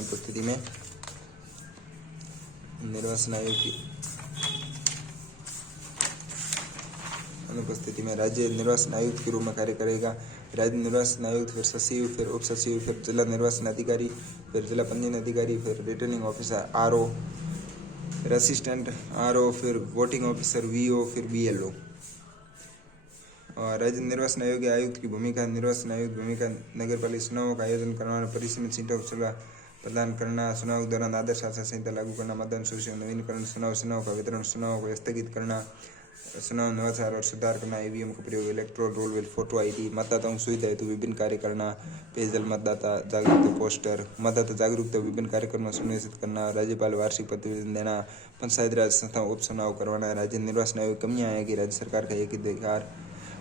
अनुपस्थिति में राज्य निर्वाचन आयुक्त के रूप में कार्य करेगा। राज्य निर्वाचन आयुक्त, फिर सचिव, फिर उप सचिव, फिर जिला निर्वाचन अधिकारी, फिर जिला पंजीयन अधिकारी, फिर रिटर्निंग ऑफिसर RO, फिर असिस्टेंट RO, फिर वोटिंग ऑफिसर VO, फिर BLO। और राज्य निर्वाचन आयोग आयुक्त की भूमिका, निर्वाचन आयुक्त भूमिका नगरपालिका चुनावों का आयोजन करवाना, परिसीमित सीटों को चुनाव प्रदान करना, चुनाव के दौरान आदर्श आचार संहिता लागू करना, मतदान सूची नवीनीकरण, चुनाव का वितरण, चुनाव को स्थगित करना, चुनाव नवाचार और सुधार करना, EVM का प्रयोग, इलेक्ट्रोल रोल विल, फोटो ID, मतदाताओं की सुविधा हेतु विभिन्न कार्य करना, पेयजल, मतदाता जागरूकता पोस्टर, मतदाता जागरूकता विभिन्न कार्यक्रमों सुनिश्चित करना, राज्यपाल वार्षिक प्रतिवेदन देना, पंचायत राज संस्थाओं उपचुनाव करवाना। राज्य निर्वाचन आयोग कमियाँ है कि राज्य सरकार का एक अधिकार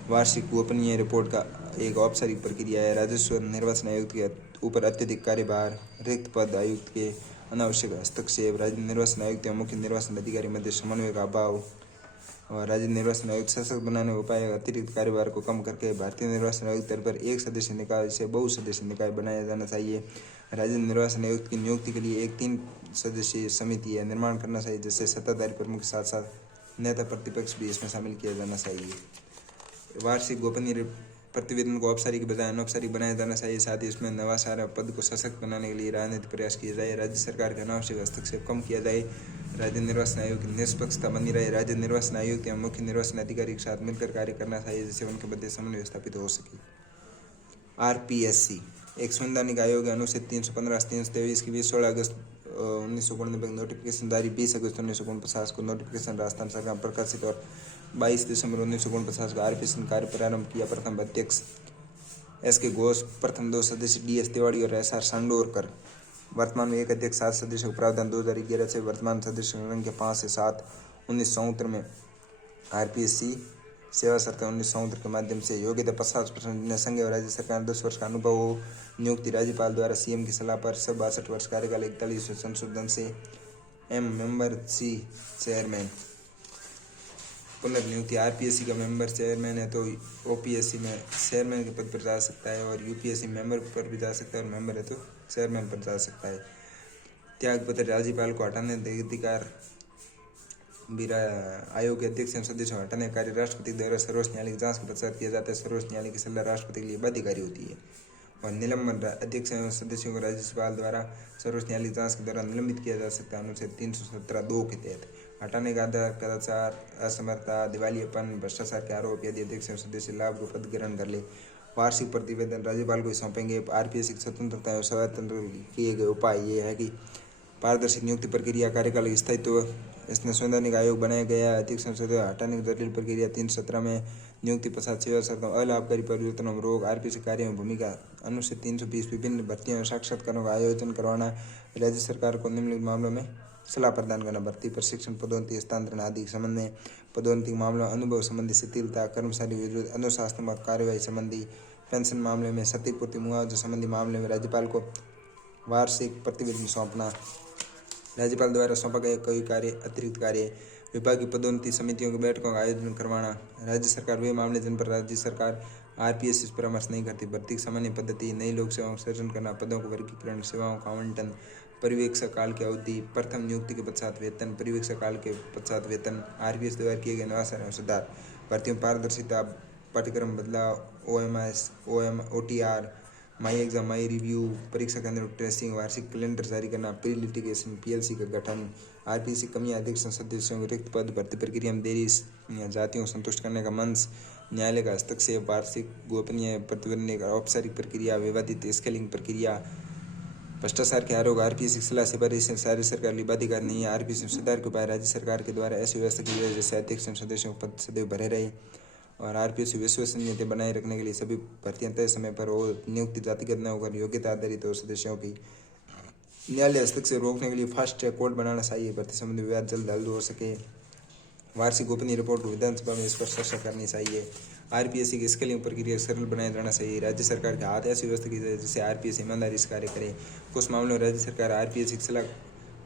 वार्षिक गोपनीय रिपोर्ट का एक औपचारिक प्रक्रिया है। राजस्व निर्वाचन आयुक्त के ऊपर अत्यधिक कार्यभार, रिक्त पद, आयुक्त के अनावश्यक हस्तक्षेप, राज्य निर्वाचन आयुक्त एवं मुख्य निर्वाचन अधिकारी मध्य समन्वय का अभाव और राज्य निर्वाचन आयुक्त सशक्त बनाने उपाय, अतिरिक्त कार्यभार को कम करके भारतीय निर्वाचन आयुक्त स्तर पर 1 सदस्यीय निकाय से बहुसदस्यीय निकाय बनाया जाना चाहिए। राज्य निर्वाचन आयुक्त की नियुक्ति के लिए एक 3 सदस्यीय समिति है निर्माण करना चाहिए, जिससे सत्ताधारी प्रमुख के साथ साथ नेता प्रतिपक्ष भी इसमें शामिल किया जाना चाहिए। वार्षिक गोपनीय प्रतिवेदन को औपचारिक बजाय अनौपचारिक बनाया जाना चाहिए। साथ ही इसमें नवाचार पद को सशक्त बनाने के लिए राजनीतिक प्रयास किए जाए। राज्य सरकार के अनावश्यक हस्तक्षेप कम किया जाए। राज्य निर्वाचन आयोग की निष्पक्षता बनी रहे। राज्य निर्वाचन आयुक्त या मुख्य निर्वाचन अधिकारी के साथ मिलकर कार्य करना चाहिए, जिससे उनके मध्य समन्वय स्थापित हो सके। RPSC एक संवैधानिक आयोग है। अनुच्छेद 315 323 की 16 अगस्त 1999 नोटिफिकेशन जारी, 20 अगस्त 1949 को नोटिफिकेशन राजस्थान सरकार प्रकाशित और 22 दिसंबर 1949 को RPSC कार्य प्रारंभ किया। प्रथम अध्यक्ष SK घोष, प्रथम 2 सदस्य DS तिवाड़ी और SR सांडोरकर। वर्तमान में एक अध्यक्ष 7 सदस्यों का प्रावधान 2011 से वर्तमान सदस्यों की संख्या 5 से 7। 1974 में RPSC सेवा शर्तें 1974 के माध्यम से योग्यता 50% संघ और राज्य सरकार 10 वर्ष का अनुभव हो। नियुक्ति राज्यपाल द्वारा CM की सलाह पर सब 62 वर्ष कार्यकाल 41वें संशोधन से M मेंबर C चेयरमैन। पुनर्नियुक्ति RPSC का मेंबर चेयरमैन है तो OPSC में चेयरमैन के पद पर जा सकता है और UPSC मेंबर पर भी जा सकता है और मेंबर है तो चेयरमैन पर जा सकता है। त्यागपत्र, राज्यपाल को हटाने अधिकार आयोग के अध्यक्ष एवं सदस्यों को हटाने का कार्य राष्ट्रपति द्वारा सर्वोच्च न्यायालय की जांच के पश्चात किया जाता है। सर्वोच्च न्यायालय की सलाह राष्ट्रपति के लिए बाध्यकारी होती है। और निलंबन, अध्यक्ष एवं सदस्यों को राज्यपाल द्वारा सर्वोच्च न्यायालय जांच के दौरान निलंबित किया जा सकता है अनुच्छेद 317(2) के तहत। हटाने का आधार कदाचार, असमर्थता, दिवालियेपन, भ्रष्टाचार के आरोप यदि अध्यक्ष एवं सदस्य लाभ को पद ग्रहण कर ले। वार्षिक प्रतिवेदन राज्यपाल को सौंपेंगे। RPSC की स्वतंत्रता एवं स्वायत्तता किए गए उपाय ये है कि पारदर्शी नियुक्ति प्रक्रिया, कार्यकाल स्थायित्व, इसमें संवैधानिक आयोग बनाया गया है। अध्यक्ष संसद हटाने की जटिल प्रक्रिया 317 में नियुक्ति पश्चात सेवा शर्तों, अलाभकारी परिवर्तनों में रोक, RPSC कार्य में भूमिका, अनुच्छेद 320 विभिन्न भर्तियों और साक्षात्कारों का आयोजन करवाना, राज्य सरकार को निम्नलिखित मामलों में सलाह प्रदान करना, भर्ती, प्रशिक्षण, पदोन्नति, हस्तांतरण आदि संबंध में, पदोन्नति मामलों, अनुभव संबंधी शिथिलता, कर्मचारी विरुद्ध अनुशासनात्मक कार्यवाही संबंधी, पेंशन मामले में, क्षतिपूर्ति, मुआवजा संबंधी मामले में राज्यपाल को वार्षिक प्रतिवेदन सौंपना, राज्यपाल द्वारा सौंपा गया कोई कार्य अतिरिक्त कार्य, विभागीय पदोन्नति समितियों की बैठकों का आयोजन करवाना। राज्य सरकार वे मामले जिन पर राज्य सरकार आरपीएस से परामर्श नहीं करती, भर्ती की सामान्य पद्धति, नई लोक सेवाओं का सृजन करना, पदों का वर्गीकरण, सेवाओं का आवंटन, परिवीक्षा काल की अवधि, प्रथम नियुक्ति के पश्चात वेतन, परिवीक्षा काल के पश्चात वेतन, आरपीएस द्वारा किए गए निवासन एवं सुधार, भर्तियों पारदर्शिता, पाठ्यक्रम बदलाव, OMS, OTR, my exam my review, परीक्षा केंद्र ट्रेसिंग, वार्षिक कैलेंडर जारी करना, प्री लिटिगेशन पीएलसी का गठन, आरपीसी कमियां, अध्यक्ष सदस्यों के रिक्त पद, भर्ती प्रक्रिया में देरी, जातियों को संतुष्ट करने का मंच, न्यायालय का हस्तक्षेप, वार्षिक गोपनीय प्रतिवेदन का औपचारिक प्रक्रिया, विवादित स्केलिंग प्रक्रिया, भ्रष्टाचार के आरोप, आरपीसी सलाह सिफारिश से सारी सरकार लिबाधिकार नहीं है, आरपीसी सुधार के उपाय, राज्य सरकार के द्वारा ऐसी व्यवस्था की जाए जैसे अध्यक्ष सदस्यों के पद सदैव भरे रहे और आरपीएस विश्वसनीयता बनाए रखने के लिए सभी भर्तियां तय समय पर हो, नियुक्ति जातिगत न होकर योग्यता आधारित हो, सदस्यों की न्यायालय हस्तक्षेप रोकने के लिए फास्ट ट्रैक कोर्ट बनाना चाहिए, भर्ती संबंधी विवाद जल्द हल हो सके, वार्षिक गोपनीय रिपोर्ट को विधानसभा में इस पर चर्चा करनी चाहिए, आरपीएससी की स्केलिंग प्रक्रिया सरल बनाया जाना चाहिए, राज्य सरकार के हाथ ऐसी व्यवस्था की जाए जिससे आरपीएस ईमानदारी से कार्य करे। कुछ मामलों में राज्य सरकार आरपीएससी की सलाह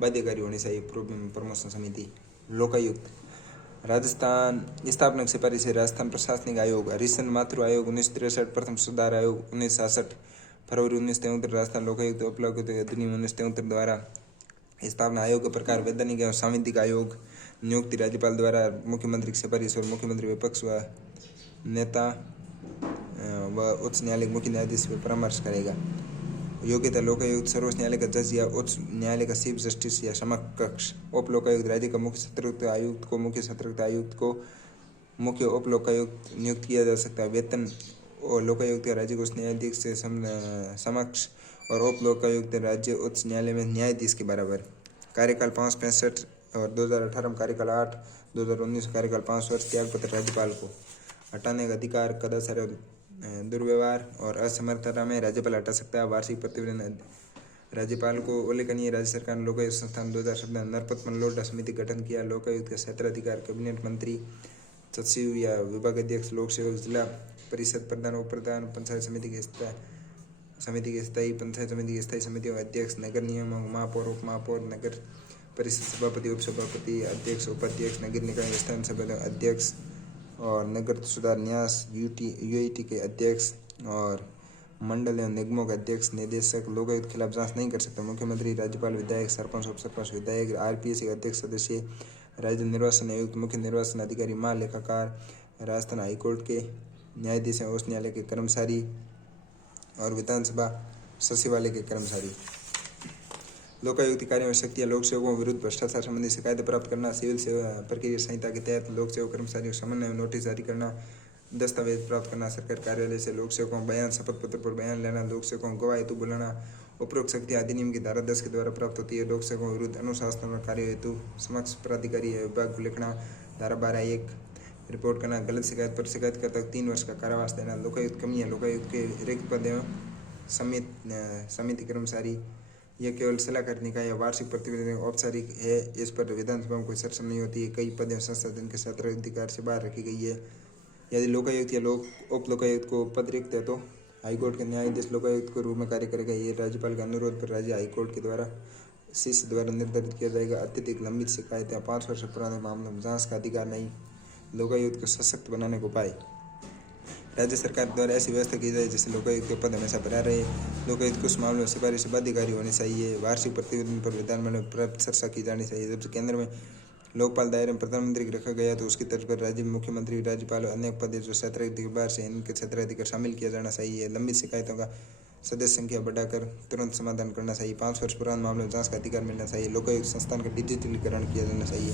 बाध्यकारी होनी चाहिए। प्रमोशन समिति, लोकायुक्त, राजस्थान स्थापना की सिफारिश है, राजस्थान प्रशासनिक आयोग, हरिश्चंद्र माथुर आयोग 1963, प्रथम सुधार आयोग 1966, फरवरी 1973, राजस्थान लोकायुक्त उपलोकायुक्त अधिनियम 1973 द्वारा स्थापना, आयोग के प्रकार, वैधानिक एवं सांविधिक आयोग, नियुक्ति राज्यपाल द्वारा, मुख्यमंत्री की सिफारिश और मुख्यमंत्री विपक्ष व नेता व उच्च न्यायालय मुख्य न्यायाधीश पर परामर्श करेगा। योग्यता, लोकायुक्त सर्वोच्च न्यायालय का जज या उच्च न्यायालय का चीफ जस्टिस या समकक्ष, उप लोकायुक्त राज्य का मुख्य सत्र आयुक्त को मुख्य सत्र आयुक्त को मुख्य उप लोकायुक्त नियुक्त किया जा सकता है। वेतन, और लोकायुक्त राज्य को उच्च न्यायाधीश से समक्ष और उप लोकायुक्त राज्य उच्च न्यायालय में न्यायाधीश के बराबर। कार्यकाल 565 और 2018 में कार्यकाल 8, 2019 कार्यकाल 5 वर्ष। त्यागपत्र, राज्यपाल को हटाने का अधिकार, कदाचार, दुर्व्यवहार और असमर्थता में राज्यपाल हटा सकता है। वार्षिक प्रतिवेदन, राज्यपाल को उल्लेखनीय, राज्य सरकार ने लोकायुक्त संस्थान 2017 नरपत मनलोटा समिति गठन किया। लोकायुक्त का क्षेत्राधिकार, कैबिनेट मंत्री, सचिव या विभाग अध्यक्ष, लोक सेवक, जिला परिषद प्रधान, उप प्रधान, पंचायत समिति के स्थायी, पंचायत समिति की स्थायी समितियों अध्यक्ष, नगर निगम, महापौर, उप महापौर, नगर परिषद सभापति, उप सभापति, अध्यक्ष, उपाध्यक्ष, नगर निकाय स्थानीय सभा अध्यक्ष और नगर सुधार न्यास यूआईटी के अध्यक्ष और मंडल एवं निगमों के अध्यक्ष, निदेशक लोकायुक्त खिलाफ जांच नहीं कर सकते। मुख्यमंत्री, राज्यपाल, विधायक, सरपंच, उप सरपंच, विधायक, आरपीएससी अध्यक्ष सदस्य, राज्य निर्वाचन आयुक्त, मुख्य निर्वाचन अधिकारी, महालेखाकार, राजस्थान हाईकोर्ट के न्यायाधीश एवं उच्च न्यायालय के कर्मचारी और विधानसभा सचिवालय के कर्मचारी। लोकायुक्त कार्य में शक्तियाँ, लोक सेवकों विरुद्ध भ्रष्टाचार संबंधी शिकायतें प्राप्त करना, सिविल सेवा प्रक्रिया संहिता के तहत लोक सेवक कर्मचारियों समन्वय में नोटिस जारी करना, दस्तावेज प्राप्त करना, सरकारी कार्यालय से लोक सेवकों बयान, शपथ पत्र पर बयान लेना, लोक सेवकों गवाह हेतु बुलाना। उपरोक्त शक्तियाँ अधिनियम की धारा 10 के द्वारा प्राप्त होती है। लोक सेवकों विरुद्ध अनुशासन कार्य हेतु समक्ष प्राधिकारी विभाग को लिखना। धारा 12(1) रिपोर्ट करना, गलत शिकायत पर शिकायतकर्ता को 3 वर्ष का कारावास देना। लोकायुक्त कमियाँ, लोकायुक्त के रिक्त पद एवं समिति कर्मचारी, यह केवल सलाहकार निकाय या वार्षिक प्रतिवेदन औपचारिक है, इस पर विधानसभा में कोई चर्चा नहीं होती है। कई पद एवं संस्था जिनके क्षेत्राधिकार से बाहर रखी गई है। यदि लोकायुक्त या उप लोकायुक्त को पद रिक्त है तो हाईकोर्ट के न्यायाधीश लोकायुक्त के रूप में कार्य करेगा। ये राज्यपाल के अनुरोध पर राज्य हाईकोर्ट के द्वारा शीर्ष द्वारा निर्धारित किया जाएगा। अत्यधिक लंबित शिकायतें 5 वर्ष पुराने मामलों में जांच का अधिकार नहीं। लोकायुक्त को सशक्त बनाने को उपाय, राज्य सरकार द्वारा ऐसी व्यवस्था की जाए जिससे लोकायुक्त के पद हमेशा बना रहे। लोकायुक्त कुछ मामलों में सिफारिश बाध्यकारी होनी चाहिए। वार्षिक प्रतिवेदन पर विधानमंडल में पर्याप्त चर्चा की जानी चाहिए। जब केंद्र में लोकपाल दायरे में प्रधानमंत्री को रखा गया तो उसकी तर्ज पर राज्य में मुख्यमंत्री, राज्यपाल और अन्य पद जो क्षेत्राधिकार बाहर से इनके क्षेत्राधिकार शामिल किया जाना चाहिए। लंबित शिकायतों का सदस्य संख्या बढ़ाकर तुरंत समाधान करना चाहिए। 5 वर्ष पुराने मामलों में जांच का अधिकार मिलना चाहिए। लोकायुक्त संस्थान का डिजिटलीकरण किया जाना चाहिए।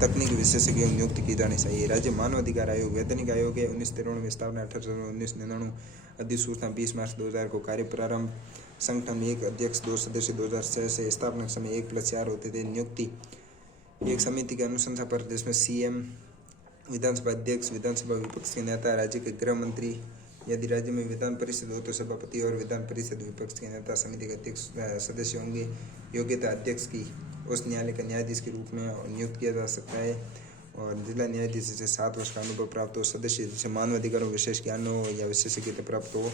तकनीकी विशेषज्ञों की नियुक्ति की जानी चाहिए। राज्य मानव अधिकार आयोग, वैधानिक आयोग है 1993 में स्थापना, 18 जनवरी 1999, अधिसूचना 20 मार्च 2000 को कार्य प्रारंभ। संगठन में 1 अध्यक्ष 2 सदस्य, 2006 से स्थापना के समय 1+4 होते थे। नियुक्ति एक समिति की अनुशंसा पर जिसमें सीएम, विधानसभा अध्यक्ष, विधानसभा विपक्ष के नेता, राज्य के गृह मंत्री, यदि राज्य में विधान परिषद हो तो सभापति और विधान परिषद विपक्ष के नेता समिति के अध्यक्ष सदस्य होंगे। योग्यता अध्यक्ष की उस न्यायालय का न्यायाधीश के रूप में नियुक्त किया जा सकता है और जिला न्यायाधीश से 7 वर्ष का अनुभव प्राप्त हो। सदस्य जिसे मानवाधिकारों विशेष ज्ञान हो या विशेषज्ञता प्राप्त हो।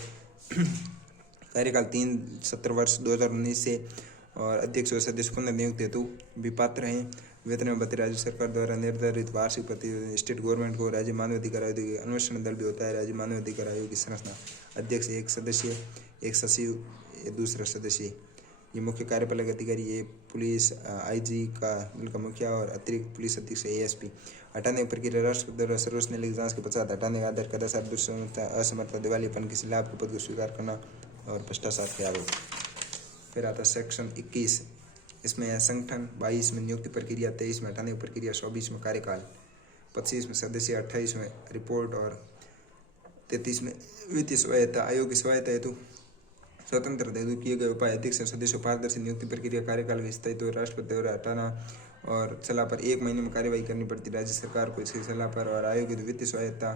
कार्यकाल 3 सत्र वर्ष 2019 से और अध्यक्ष व सदस्य पुनर्नियुक्त हेतु भी पात्र हैं। वेतन में भत्ते राज्य सरकार द्वारा निर्धारित वार्षिक प्रतिवेदन स्टेट गवर्नमेंट को राज्य मानवाधिकार आयोग की अन्वेषण दल भी होता है। राज्य मानवाधिकार आयोग की संरचना अध्यक्ष एक सदस्य, एक सचिव, दूसरा सदस्य। ये मुख्य कार्यपालक अधिकारी ये पुलिस आईजी का बल का मुखिया और अतिरिक्त पुलिस अधीक्षक एएसपी। हटाने की प्रक्रिया राष्ट्रपति द्वारा सर्वोच्च न्यायालय की जांच के पश्चात हटाने का आधार कदाचार, दुष्समता, असमर्थता, दिवालियापन, किसी लाभ के पद को स्वीकार करना और भ्रष्टाचार के आरोप। फिर आता सेक्शन 21, इसमें है संगठन, 22 में नियुक्ति प्रक्रिया, 23 में हटाने की प्रक्रिया, 24 में कार्यकाल, 25 में सदस्य, 28 में रिपोर्ट और 33 में वित्तीय स्वायत्ता। आयोग की स्वायत्ता हेतु स्वतंत्र हेतु किए गए उपाय अध्यक्ष सदस्यों पारदर्शी नियुक्ति प्रक्रिया, कार्यकाल के स्थायित्व, राष्ट्रपति द्वारा हटाना और सलाह पर 1 महीने में कार्यवाही करनी पड़ती राज्य सरकार को इसकी सलाह पर। और आयोग की वित्तीय स्वायत्ता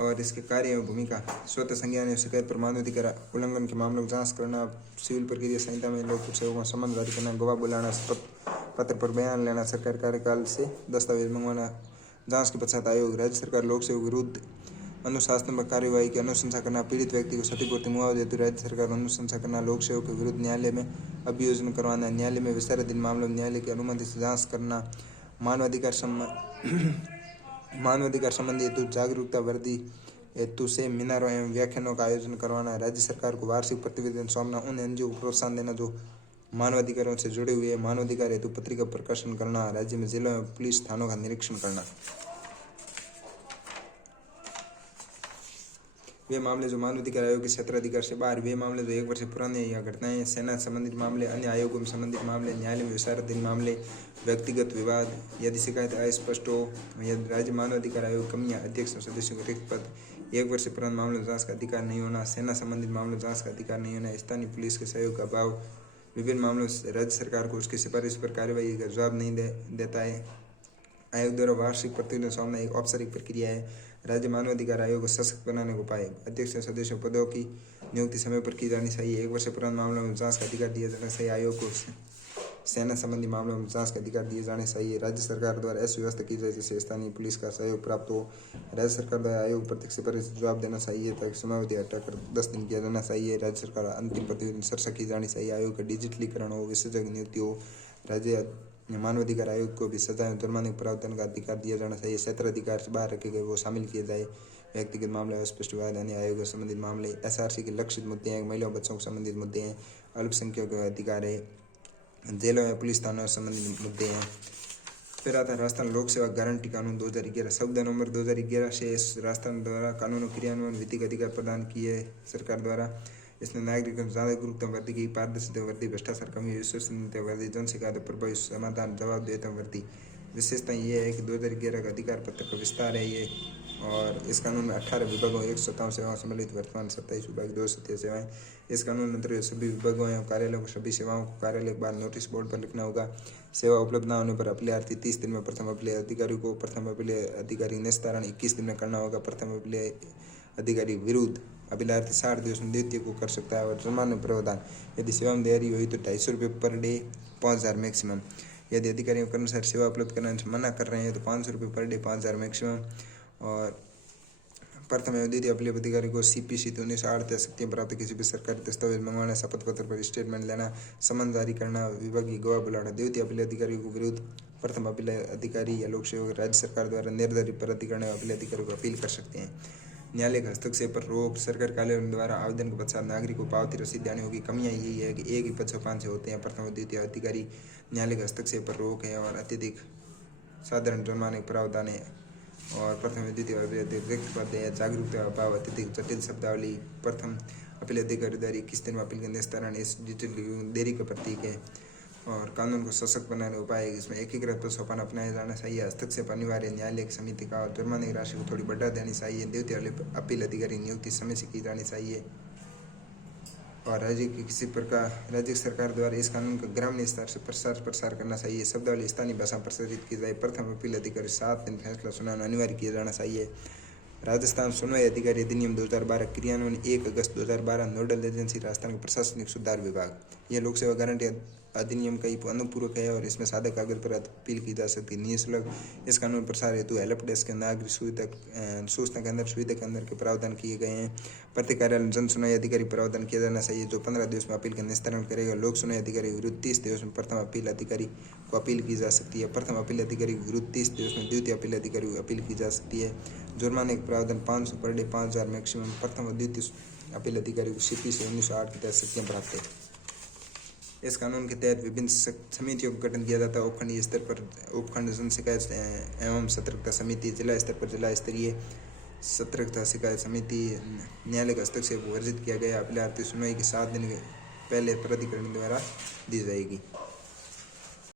और इसके कार्य एवं भूमिका स्वतः संज्ञान एवं शिकायत पर मानवाधिकार उल्लंघन के मामलों की जांच करना, सिविल प्रक्रिया संहिता में लोक सेवकों का सम्मान जारी करना, गवाह बुलाना, शपथ पत्र पर बयान लेना, सरकार कार्यकाल से दस्तावेज मंगवाना। जांच के पश्चात आयोग राज्य सरकार लोक सेवक विरुद्ध अनुशासनात्मक कार्यवाही की अनुशंसा करना, पीड़ित व्यक्ति को क्षतिपूर्ति मुआवजा हेतु राज्य सरकार अनुशंसा करना, लोक सेवक के विरुद्ध न्यायालय में अभियोजन करवाना, न्यायालय में विचाराधीन मामलों में न्यायालय की अनुमति से जांच करना, मानवाधिकार संबंधी हेतु जागरूकता वर्दी हेतु सेमिनारों एवं व्याख्यानों का आयोजन करवाना, राज्य सरकार को वार्षिक प्रतिवेदन सौंपना, उन एनजीओ को प्रोत्साहन देना जो मानवाधिकारों से जुड़े हुए, मानवाधिकार हेतु पत्रिका प्रकाशन करना, राज्य में जिलों में पुलिस थानों का निरीक्षण करना। वे मामले जो मानवाधिकार आयोग के क्षेत्राधिकार से बाहर, वे मामले जो 1 वर्ष पुराने या घटनाएं, सेना संबंधित मामले, अन्य आयोगों में संबंधित मामले, न्यायालय में विचाराधीन मामले, व्यक्तिगत विवाद, यदि शिकायत अस्पष्ट हो, यदि राज्य मानवाधिकार आयोग कमियां, अध्यक्ष और सदस्यों को रिक्त पद, 1 वर्ष पुराने मामलों में जांच का अधिकार नहीं होना, सेना संबंधित मामलों में जांच का अधिकार नहीं होना, स्थानीय पुलिस के सहयोग का अभाव, विभिन्न मामलों से राज्य सरकार को उसकी सिफारिश पर कार्यवाही का जवाब नहीं देता है। आयोग द्वारा वार्षिक प्रतिवेदन सौंपना एक औपचारिक प्रक्रिया है। राज्य मानवाधिकार आयोग को सशक्त बनाने को उपाय, अध्यक्ष सदस्यों पदों की नियुक्ति समय पर की जानी चाहिए, 1 वर्ष पुराने मामलों में जांच का अधिकार दिया जाना चाहिए, आयोग को सेना संबंधी मामलों में जांच का अधिकार दिए जाने चाहिए, राज्य सरकार द्वारा ऐसी व्यवस्था की जाए जिससे स्थानीय पुलिस का सहयोग प्राप्त हो, राज्य सरकार द्वारा आयोग प्रत्यक्ष पर जवाब देना चाहिए ताकि समयावधि हटाकर 10 दिन किया जाना चाहिए, राज्य सरकार अंतिम प्रतिवेदन चर्चा की जानी चाहिए, आयोग का डिजिटलीकरण हो, विशेषज्ञ नियुक्ति हो, राज्य मानवाधिकार आयोग को भी सजा एवं जुर्माने के प्रावधान का अधिकार दिया जाना चाहिए, क्षेत्राधिकार से बाहर रखे गए वो शामिल किए जाए, व्यक्तिगत मामले, अस्पष्ट विवाद, अन्य आयोग से संबंधित मामले, एसआरसी के लक्षित मुद्दे हैं, महिलाओं बच्चों से संबंधित मुद्दे हैं, अल्पसंख्यकों के अधिकार है, जेलों या पुलिस थानों से संबंधित मुद्दे हैं। फिर आता है राजस्थान लोक सेवा गारंटी कानून 2011, 14 नवंबर 2011 से इस राजस्थान द्वारा कानूनों क्रियान्वयन विधिक अधिकार प्रदान किए सरकार द्वारा। इसने नागरिकों को जागरूकता वृद्धि की, पारदर्शिता वृद्धि, भ्रष्टाचार कमी, विश्वसनीयता वृद्धि, जन शिकायत प्रभावी समाधान, जवाबदेहिता वृद्धि। विशेषता ये है कि 2011 का अधिकार पत्र का विस्तार है ये, और इस कानून में 18 विभागों 157 सेवाओं सम्मिलित, वर्तमान 27 विभाग 207 सेवाएं। इस कानून में अंतर्गत सभी विभागों एवं कार्यालयों को सभी सेवाओं को कार्यालय के बाद नोटिस बोर्ड पर लिखना होगा। सेवा उपलब्ध न होने पर अपीलार्थी 30 दिन में प्रथम अपील अधिकारी को, प्रथम अपील अधिकारी निस्तारण 21 दिन में करना होगा, प्रथम अपील अधिकारी विरुद्ध अपीलार्थी 60 दिवस में द्वितीय को कर सकता है। और जुर्माना प्रावधान, यदि सेवा में देरी हुई तो 250 रुपये पर डे, 5000 मैक्सिमम। यदि अधिकारी एवं कर्मचारी सेवा उपलब्ध करने से मना कर रहे हैं तो 500 रुपये पर डे, 5000 मैक्सिमम। और प्रथम एवं द्वितीय अपील अधिकारी को CPC 1968 शक्तियाँ प्राप्त किसी भी सरकारी दस्तावेज मंगवाना, शपथ पत्र पर स्टेटमेंट लेना, समन जारी करना, विभागीय गवाह बुलाना। द्वितीय अपील अधिकारी को विरुद्ध प्रथम अपील अधिकारी या लोक सेवक राज्य सरकार द्वारा निर्धारित प्राधिकरण एवं अपील अधिकारी को अपील कर सकते हैं। न्यायालय के हस्तक्षेप पर रोक, सरकारी कार्यालयों द्वारा आवेदन के पश्चात नागरिक को पावती रसीद देनी होगी। कमियां यही है कि एक ही पद से 5 होते हैं। प्रथम और द्वितीय अधिकारी, न्यायालय के हस्तक्षेप पर रोक है और अत्यधिक साधारण जुर्माने के प्रावधान है। और प्रथम द्वितीय रिक्त पद है, जागरूकता अभाव, अत्यधिक जटिल शब्दावली। प्रथम अपील अधिकारी द्वारा 21 दिन में अपील का निस्तारण इस डिजिटल देरी का प्रतीक है। और कानून को सशक्त बनाने उपाय, इसमें एकीकृत सोपान अपनाया जाना चाहिए, हस्तक्षेप अनिवार्य, न्यायालय की समिति का, और जुर्माने की राशि को थोड़ी बढ़ा देनी चाहिए। द्वितीय अपील अधिकारी नियुक्ति समय से की जानी चाहिए। और राज्य की किसी प्रकार राज्य सरकार द्वारा इस कानून का ग्रामीण स्तर से प्रसार करना चाहिए। शब्दावली स्थानीय भाषा में प्रसारित की जाए। प्रथम अपील अधिकारी 7 दिन फैसला सुनाना अनिवार्य किया जाना चाहिए। राजस्थान सुनवाई अधिकारी अधिनियम 2012 क्रियान्वयन 1 अगस्त 2012। नोडल एजेंसी राजस्थान का प्रशासनिक सुधार विभाग। यह लोक सेवा गारंटी अधिनियम का ही अनुपूरक है और इसमें सादा कागज पर अपील की जा सकती है। निःशुल्क इस कानून प्रसार हेतु हेल्प डेस्क के नागरिक सूचना केंद्र सुविधा केंद्र के प्रावधान किए गए हैं। प्रत्येक कार्यालय जन सुनवाई अधिकारी प्रावधान किया जाना चाहिए जो 15 दिवस में अपील का निस्तारण करेगा। लोक सुनवाई अधिकारी विरुद्ध 30 दिवस में प्रथम अपील अधिकारी को अपील की जा सकती है। प्रथम अपील अधिकारी विरुद्ध 30 दिवस में द्वितीय अपील अधिकारी को अपील की जा सकती है। जुर्माने के प्रावधान 500 पर डे 5000 मैक्सिमम। प्रथम और द्वितीय अपील अधिकारी को CP से 1908 के तहत शक्तियाँ प्राप्त है। इस कानून के तहत विभिन्न समितियों का गठन किया जाता है। उपखंडीय स्तर पर उपखंड जन शिकायत एवं सतर्कता समिति, जिला स्तर पर जिला स्तरीय सतर्कता शिकायत समिति। न्यायालय का हस्तक्षेप वर्जित किया गया। अपीलार्थी सुनवाई के 7 दिन पहले प्राधिकरण द्वारा दी जाएगी।